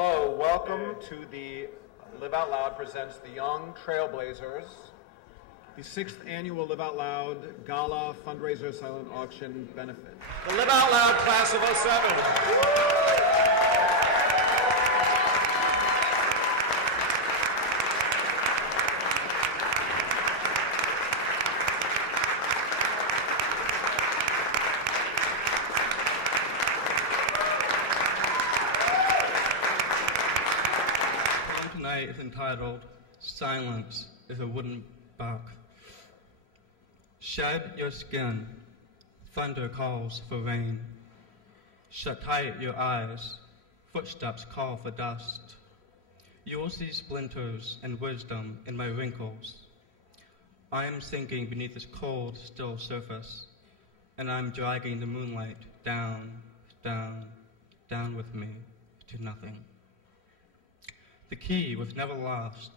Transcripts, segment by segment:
Hello, welcome to the Live Out Loud presents the Young Trailblazers, the 6th annual Live Out Loud Gala fundraiser silent auction benefit. The Live Out Loud class of '07. Tonight is entitled, Silence is a Wooden Buck. Shed your skin, thunder calls for rain. Shut tight your eyes, footsteps call for dust. You will see splinters and wisdom in my wrinkles. I am sinking beneath this cold, still surface, and I'm dragging the moonlight down, down, down with me to nothing. The key was never lost,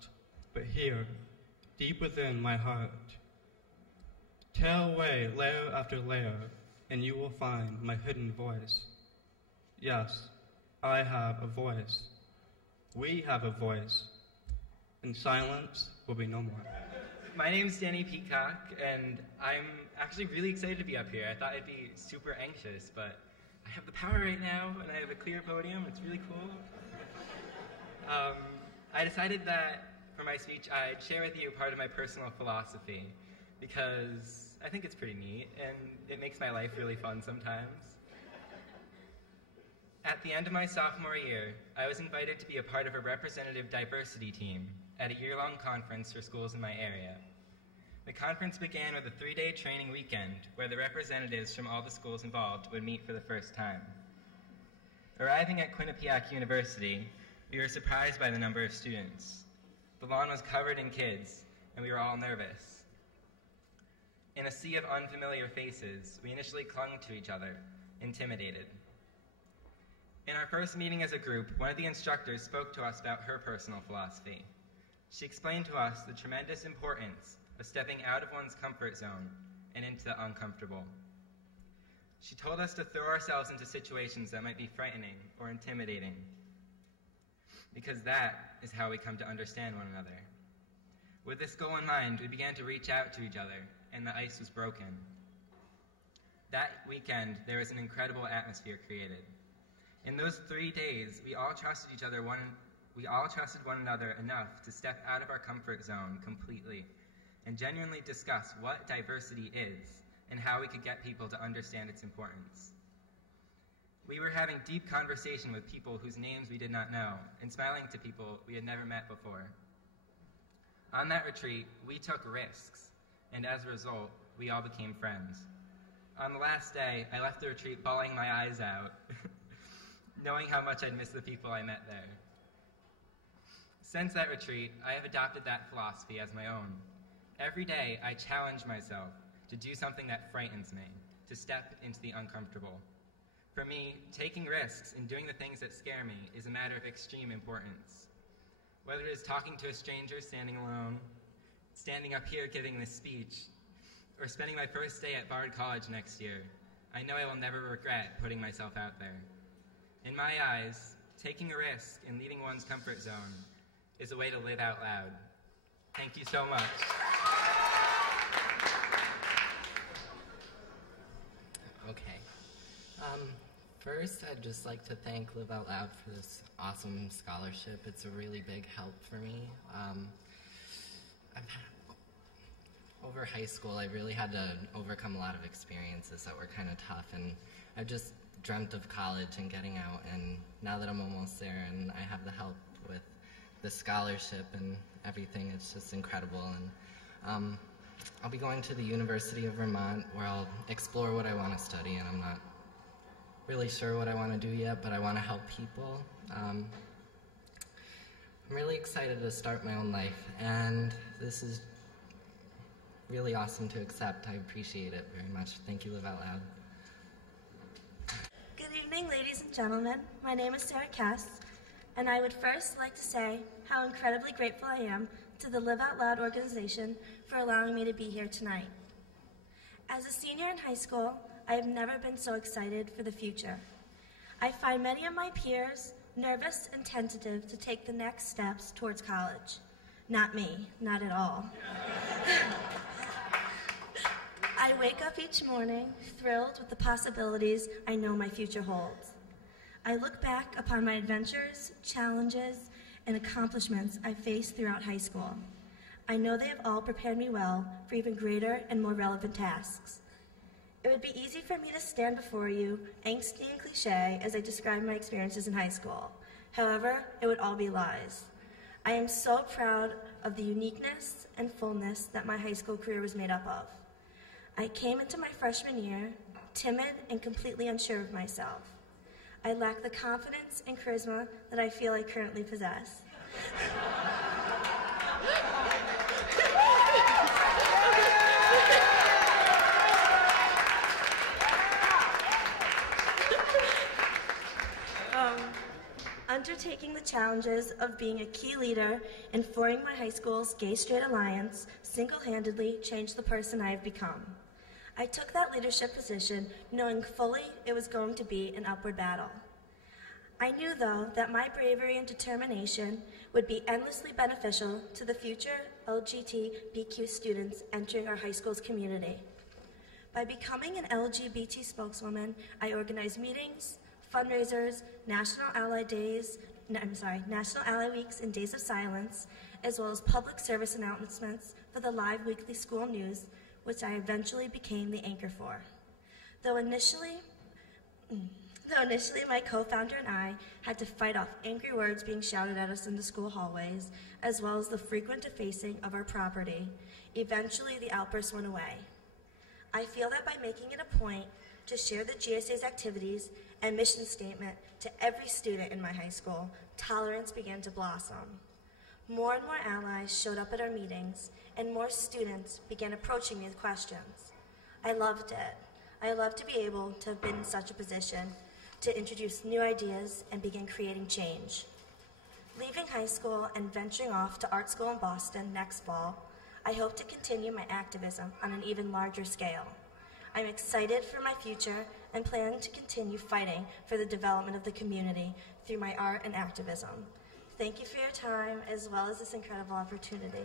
but here, deep within my heart. Tear away layer after layer, and you will find my hidden voice. Yes, I have a voice. We have a voice, and silence will be no more. My name's Danny Peacock, and I'm actually really excited to be up here. I thought I'd be super anxious, but I have the power right now, and I have a clear podium. It's really cool. I decided that for my speech I'd share with you part of my personal philosophy because I think it's pretty neat and it makes my life really fun sometimes. At the end of my sophomore year, I was invited to be a part of a representative diversity team at a year-long conference for schools in my area. The conference began with a 3-day training weekend where the representatives from all the schools involved would meet for the first time. Arriving at Quinnipiac University, we were surprised by the number of students. The lawn was covered in kids, and we were all nervous. In a sea of unfamiliar faces, we initially clung to each other, intimidated. In our first meeting as a group, one of the instructors spoke to us about her personal philosophy. She explained to us the tremendous importance of stepping out of one's comfort zone and into the uncomfortable. She told us to throw ourselves into situations that might be frightening or intimidating, because that is how we come to understand one another. With this goal in mind, we began to reach out to each other, and the ice was broken. That weekend, there was an incredible atmosphere created. In those 3 days, we all trusted one another enough to step out of our comfort zone completely and genuinely discuss what diversity is and how we could get people to understand its importance. We were having deep conversation with people whose names we did not know and smiling to people we had never met before. On that retreat, we took risks, and as a result, we all became friends. On the last day, I left the retreat bawling my eyes out, knowing how much I'd missed the people I met there. Since that retreat, I have adopted that philosophy as my own. Every day, I challenge myself to do something that frightens me, to step into the uncomfortable. For me, taking risks and doing the things that scare me is a matter of extreme importance. Whether it is talking to a stranger standing alone, standing up here giving this speech, or spending my first day at Bard College next year, I know I will never regret putting myself out there. In my eyes, taking a risk and leaving one's comfort zone is a way to live out loud. Thank you so much. Okay. First, I'd just like to thank Live Out Loud for this awesome scholarship. It's a really big help for me. Over high school, I really had to overcome a lot of experiences that were kind of tough, and I've just dreamt of college and getting out, and now that I'm almost there and I have the help with the scholarship and everything, it's just incredible. And I'll be going to the University of Vermont where I'll explore what I want to study, and I'm not really sure what I want to do yet, but I want to help people. I'm really excited to start my own life, and this is really awesome to accept. I appreciate it very much. Thank you, Live Out Loud. Good evening, ladies and gentlemen. My name is Sarah Cass, and I would first like to say how incredibly grateful I am to the Live Out Loud organization for allowing me to be here tonight. As a senior in high school, I have never been so excited for the future. I find many of my peers nervous and tentative to take the next steps towards college. Not me, not at all. I wake up each morning thrilled with the possibilities I know my future holds. I look back upon my adventures, challenges, and accomplishments I faced throughout high school. I know they have all prepared me well for even greater and more relevant tasks. It would be easy for me to stand before you, angsty and cliche, as I describe my experiences in high school. However, it would all be lies. I am so proud of the uniqueness and fullness that my high school career was made up of. I came into my freshman year timid and completely unsure of myself. I lacked the confidence and charisma that I feel I currently possess. Undertaking the challenges of being a key leader in forming my high school's gay-straight alliance single-handedly changed the person I have become. I took that leadership position knowing fully it was going to be an upward battle. I knew, though, that my bravery and determination would be endlessly beneficial to the future LGBTQ students entering our high school's community. By becoming an LGBT spokeswoman, I organized meetings, fundraisers, National Ally Weeks and Days of Silence, as well as public service announcements for the live weekly school news, which I eventually became the anchor for. Though initially my co-founder and I had to fight off angry words being shouted at us in the school hallways, as well as the frequent defacing of our property, eventually the outbursts went away. I feel that by making it a point to share the GSA's activities and mission statement to every student in my high school, tolerance began to blossom. More and more allies showed up at our meetings, and more students began approaching me with questions. I loved it. I loved to be able to have been in such a position to introduce new ideas and begin creating change. Leaving high school and venturing off to art school in Boston next fall, I hope to continue my activism on an even larger scale. I'm excited for my future and plan to continue fighting for the development of the community through my art and activism. Thank you for your time, as well as this incredible opportunity.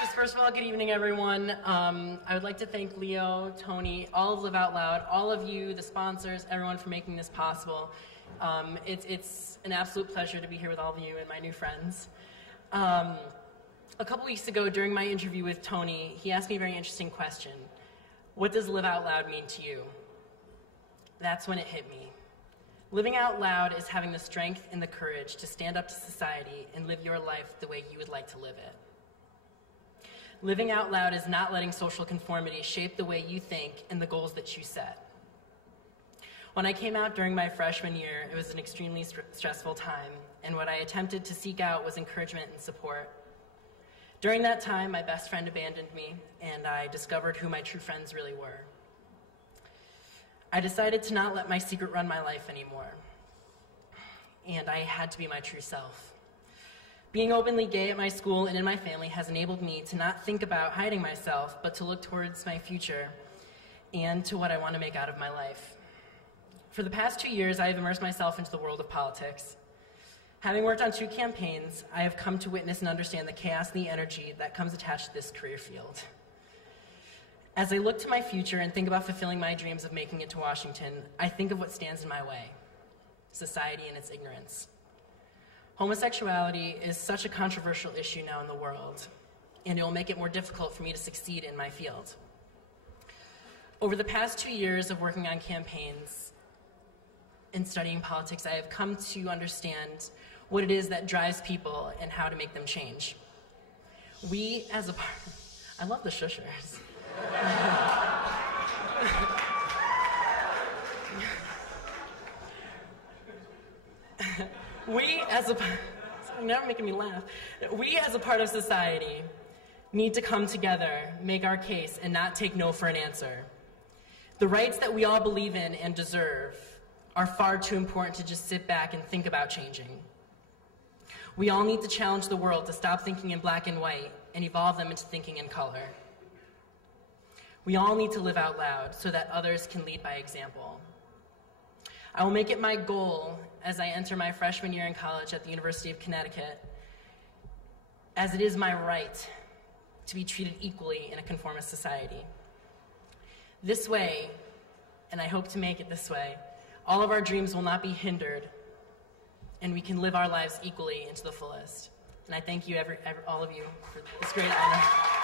Just first of all, good evening, everyone. I would like to thank Leo, Tony, all of Live Out Loud, all of you, the sponsors, everyone for making this possible. It's an absolute pleasure to be here with all of you and my new friends. A couple weeks ago, during my interview with Tony, he asked me a very interesting question. What does Live Out Loud mean to you? That's when it hit me. Living out loud is having the strength and the courage to stand up to society and live your life the way you would like to live it. Living out loud is not letting social conformity shape the way you think and the goals that you set. When I came out during my freshman year, it was an extremely stressful time, and what I attempted to seek out was encouragement and support. During that time, my best friend abandoned me, and I discovered who my true friends really were. I decided to not let my secret run my life anymore, and I had to be my true self. Being openly gay at my school and in my family has enabled me to not think about hiding myself, but to look towards my future and to what I want to make out of my life. For the past 2 years, I have immersed myself into the world of politics. Having worked on 2 campaigns, I have come to witness and understand the chaos and the energy that comes attached to this career field. As I look to my future and think about fulfilling my dreams of making it to Washington, I think of what stands in my way: society and its ignorance. Homosexuality is such a controversial issue now in the world, and it will make it more difficult for me to succeed in my field. Over the past 2 years of working on campaigns and studying politics, I have come to understand what it is that drives people and how to make them change. We as a part, I love the shushers. Now making me laugh. We as a part of society need to come together, make our case, and not take no for an answer. The rights that we all believe in and deserve are far too important to just sit back and think about changing. We all need to challenge the world to stop thinking in black and white and evolve them into thinking in color. We all need to live out loud so that others can lead by example. I will make it my goal as I enter my freshman year in college at the University of Connecticut, as it is my right to be treated equally in a conformist society. This way, and I hope to make it this way, all of our dreams will not be hindered, and we can live our lives equally and to the fullest. And I thank you, all of you, for this great honor.